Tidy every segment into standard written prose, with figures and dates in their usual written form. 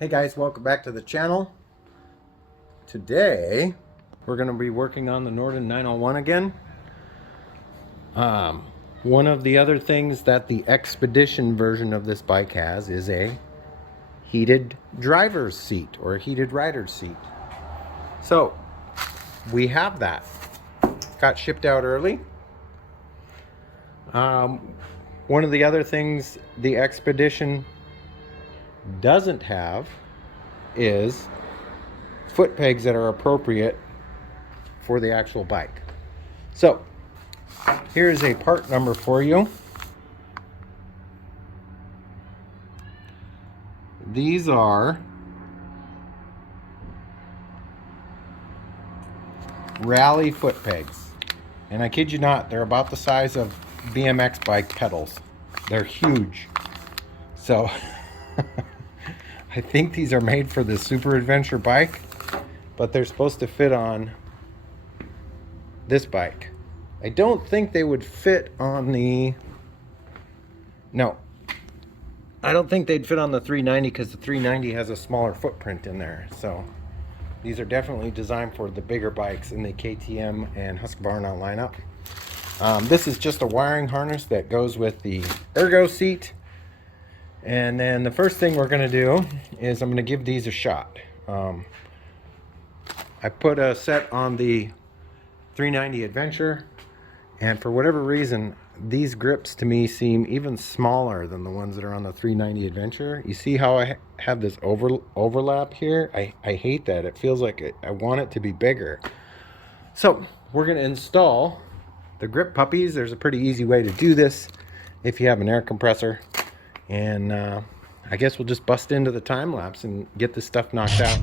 Hey guys, welcome back to the channel. Today we're going to be working on the Norden 901 again. One of the other things that the Expedition version of this bike has is a heated driver's seat or a heated rider's seat. So we have that. Got shipped out early. One of the other things the Expedition doesn't have is foot pegs that are appropriate for the actual bike. So here's a part number for you. These are rally foot pegs, and I kid you not, they're about the size of BMX bike pedals. They're huge. So I think these are made for the super adventure bike, but they're supposed to fit on this bike. I don't think they would fit on the, no, I don't think they'd fit on the 390 because the 390 has a smaller footprint in there. So these are definitely designed for the bigger bikes in the KTM and Husqvarna lineup. This is just a wiring harness that goes with the Ergo seat. And then the first thing we're going to do is I'm going to give these a shot. I put a set on the 390 Adventure, and for whatever reason, these grips to me seem even smaller than the ones that are on the 390 Adventure. You see how I have this overlap here? I hate that. It feels like I want it to be bigger. So we're going to install the grip puppies. There's a pretty easy way to do this if you have an air compressor. And I guess we'll just bust into the time lapse and get this stuff knocked out.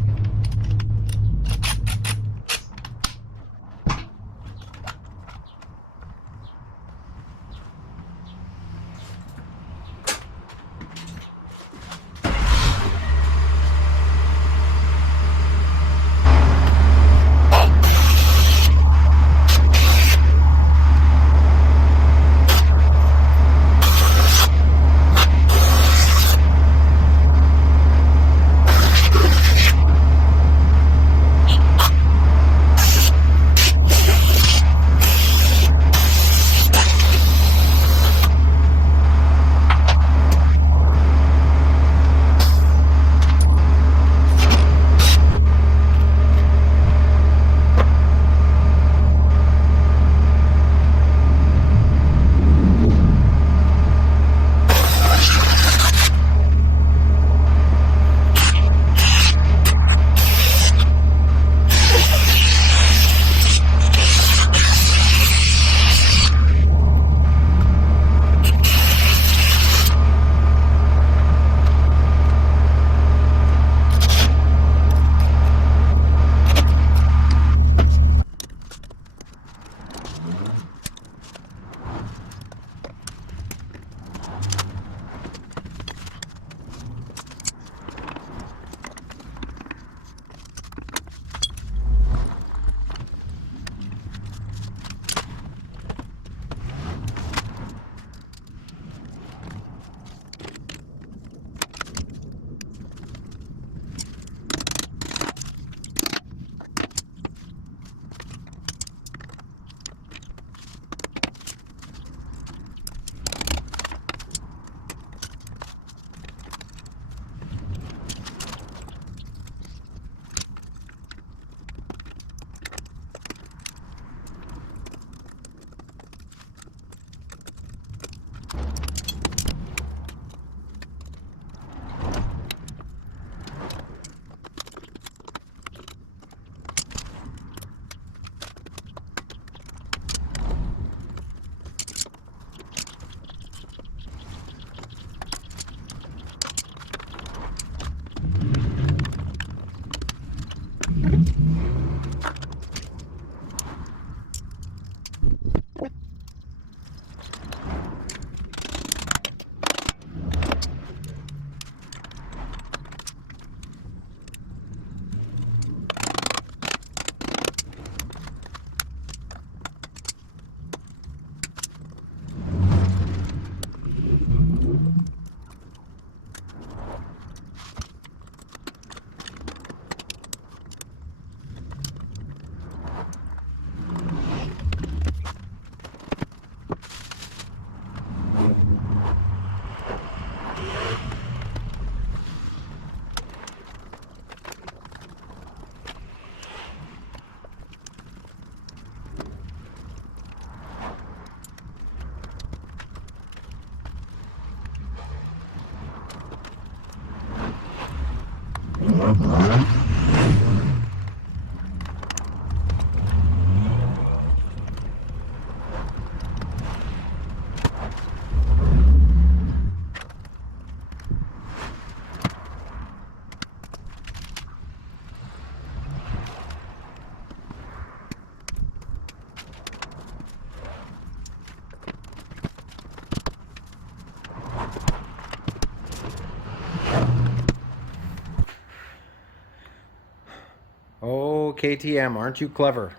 Oh, KTM, aren't you clever?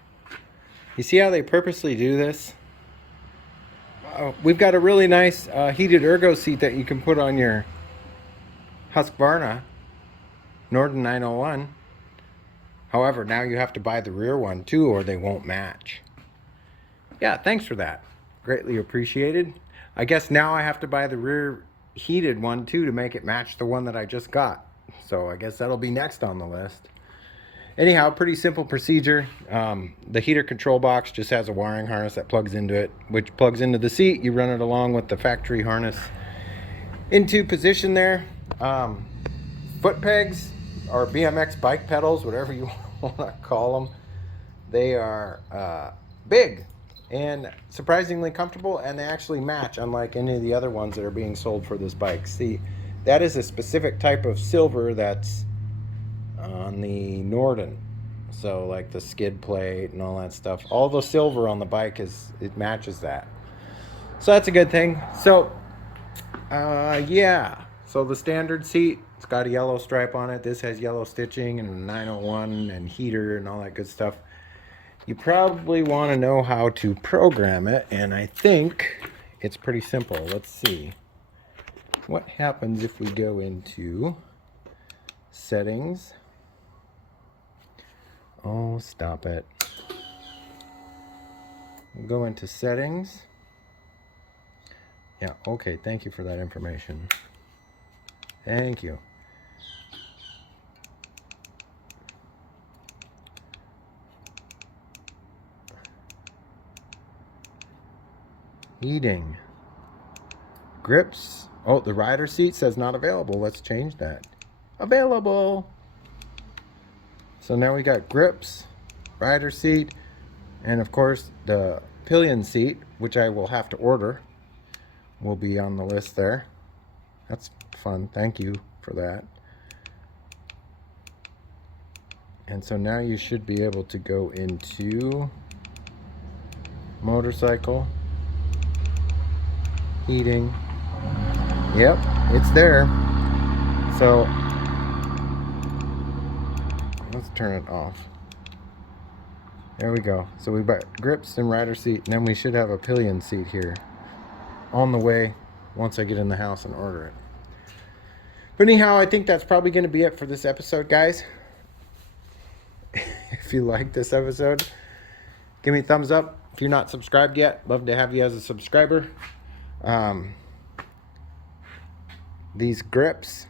You see how they purposely do this? We've got a really nice heated Ergo seat that you can put on your Husqvarna Norden 901. However, now you have to buy the rear one too, or they won't match. Yeah, thanks for that. Greatly appreciated. I guess now I have to buy the rear heated one too to make it match the one that I just got. So I guess that'll be next on the list. Anyhow, pretty simple procedure. The heater control box just has a wiring harness that plugs into it, which plugs into the seat. You run it along with the factory harness into position there. Foot pegs or BMX bike pedals, whatever you want to call them, they are big and surprisingly comfortable, and they actually match, unlike any of the other ones that are being sold for this bike. See, that is a specific type of silver that's on the Norden, so like the skid plate and all that stuff, all the silver on the bike it matches that, so that's a good thing. So yeah, so the standard seat, it's got a yellow stripe on it. This has yellow stitching and 901 and heater and all that good stuff. You probably want to know how to program it, and I think it's pretty simple. Let's see what happens if we go into settings. Oh, stop it. We'll go into settings. Yeah, okay, thank you for that information. Thank you. Heating. Grips. Oh, the rider seat says not available. Let's change that. Available. So now we got grips, rider seat, and of course the pillion seat, which I will have to order, will be on the list there. That's fun. Thank you for that. And so now you should be able to go into motorcycle, heating. Yep, it's there. So let's turn it off. There we go. So we've got grips and rider seat, and then we should have a pillion seat here on the way once I get in the house and order it. But anyhow, I think that's probably going to be it for this episode, guys. If you like this episode, give me a thumbs up. If you're not subscribed yet, love to have you as a subscriber. These grips,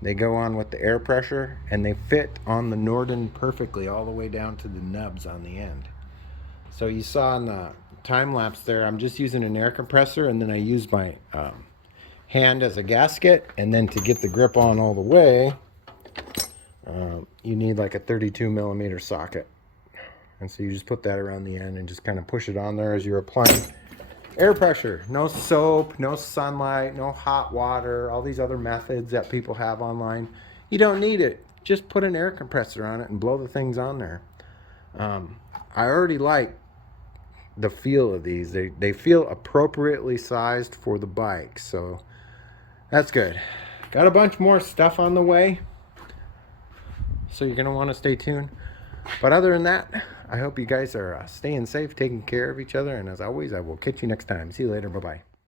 they go on with the air pressure, and they fit on the Norden perfectly all the way down to the nubs on the end. So you saw in the time lapse there, I'm just using an air compressor, and then I use my hand as a gasket, and then to get the grip on all the way, you need like a 32 millimeter socket. And so you just put that around the end and just kind of push it on there as you're applying air pressure. No soap, no sunlight, no hot water, all these other methods that people have online. You don't need it. Just put an air compressor on it and blow the things on there. I already like the feel of these. They feel appropriately sized for the bike, so that's good. Got a bunch more stuff on the way, so you're going to want to stay tuned. But other than that, I hope you guys are staying safe, taking care of each other, and as always, I will catch you next time. See you later. Bye-bye.